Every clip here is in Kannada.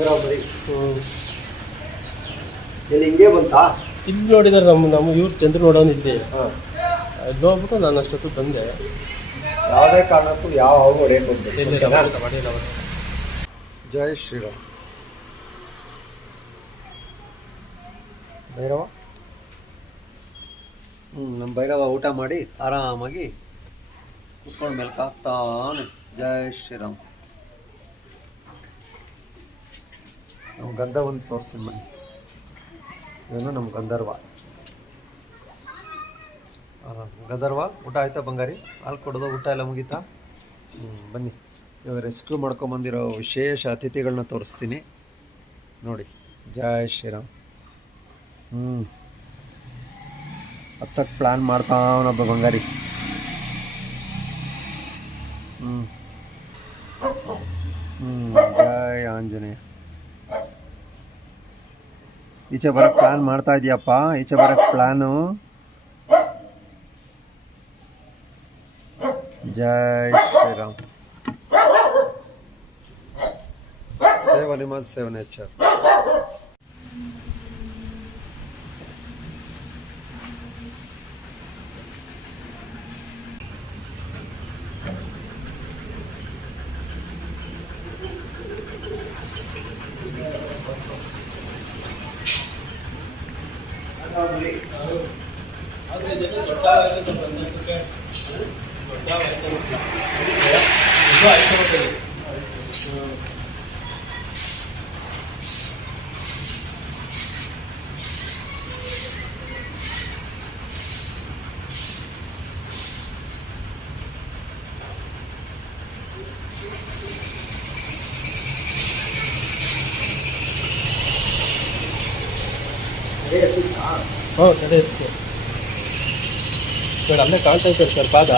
ನಾಗರಾವ್ ಎಲ್ಲಿ ಹಿಂಗೆ ಬಂತಾ? ಇಲ್ಲಿ ನೋಡಿದ್ರೆ ನಮ್ಮ ನಮ್ಮ ಇವ್ರು ಚಂದ್ರ ನೋಡೋನಿದ್ದೆ ಹಾಂ. ಅಲ್ಲಿ ಹೋಗ್ಬಿಟ್ಟು ನಾನು ಅಷ್ಟೊತ್ತು ತಂದೆ ಯಾವುದೇ ಕಾರಣಕ್ಕೂ ಯಾವ ಹಾವು ಹೊಡೆಯಕ್ಕೆ ಹೋಗ್ಬೇಕು ಜೈ ಶ್ರೀರಾಮ್. ಭೈರವ? ಹ್ಞೂ ನಮ್ಮ ಭೈರವ ಊಟ ಮಾಡಿ ಆರಾಮಾಗಿ ಕುತ್ಕೊಂಡು ಮೆಲ್ಕಾಗ್ತಾನೆ. ಜೈ ಶ್ರೀರಾಮ್. ನಾವು ಗಂಧ ಒಂದು ತೋರಿಸ್ತೀನಿ ಬನ್ನಿ. ಇವನು ನಮ್ಮ ಗಂಧರ್ವ. ಗಂಧರ್ವ, ಊಟ ಆಯ್ತಾ ಬಂಗಾರಿ? ಹಾಲು ಕೊಡೋದು ಊಟ ಎಲ್ಲ ಮುಗೀತಾ? ಬನ್ನಿ. ಇವಾಗ ರೆಸ್ಕ್ಯೂ ಮಾಡ್ಕೊಂಬಂದಿರೋ ವಿಶೇಷ ಅತಿಥಿಗಳನ್ನ ತೋರಿಸ್ತೀನಿ. ನೋಡಿ ಜಯ ಶ್ರೀರಾಮ್. ಹ್ಞೂ ಹತ್ತಕ್ಕೆ ಪ್ಲ್ಯಾನ್ ಮಾಡ್ತಾವನೊಬ್ಬ ಬಂಗಾರಿ. ಹ್ಞೂ ಹ್ಞೂ ಜಯ ಆಂಜನೇಯ. ಈಚೆ ಬರೋಕ್ಕೆ ಪ್ಲ್ಯಾನ್ ಮಾಡ್ತಾ ಇದೀಯಪ್ಪ ಈಚೆ ಬರೋಕ್ಕೆ ಪ್ಲ್ಯಾನು ಜೈ Shriram save animal save nature ಗುರಿ ದೊಡ್ಡ ಹ್ಞೂ ತಡೆ ಇತ್ತು ಸರ್ ಅಲ್ಲೇ ಕಾಣ್ತಾ ಇದ್ದಾರೆ ಸರ್ ಪಾದ.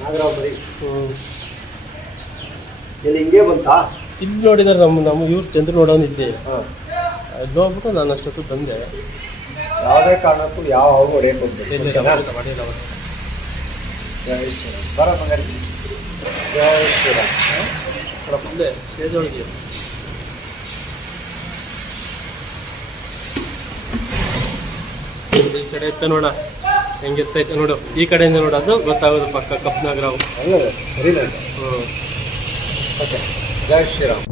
ಹ್ಞೂ ಎಲ್ಲಿ ಹಿಂಗೆ ಬಂತಾ? ಇಲ್ಲಿ ನೋಡಿದ್ರೆ ನಮ್ಮ ನಮ್ಮ ಇವ್ರು ಚಂದ್ರ ನೋಡೋನು ಇಲ್ಲಿ. ಹಾಂ. ಅಲ್ಲಿ ಹೋಗ್ಬಿಟ್ಟು ನಾನು ಅಷ್ಟೊತ್ತು ಬಂದೆ. ಯಾವುದೇ ಕಾರಣಕ್ಕೂ ಯಾವ ಹಾವು ಹೊಡೆಯಕ್ಕೆ ಹೋಗ್ಬೇಕು ಅವರು ಬರ ಬಂಗಾರಿ ಶ್ರೀರಾಮ್. ಇಲ್ಲೇ ಸ್ಟೇಜ್ ಒಳಗೆ ಈ ಸೈಡ್ ಎತ್ತ ನೋಡ ಹೆಂಗೆ ಎತ್ತೈತೆ ನೋಡು ಈ ಕಡೆಯಿಂದ ನೋಡು ಅದು ಗೊತ್ತಾಗೋದು ಪಕ್ಕ ಸರಿನಾ ಹ್ಞೂ ಓಕೆ ಜಯ ಶ್ರೀರಾಮ್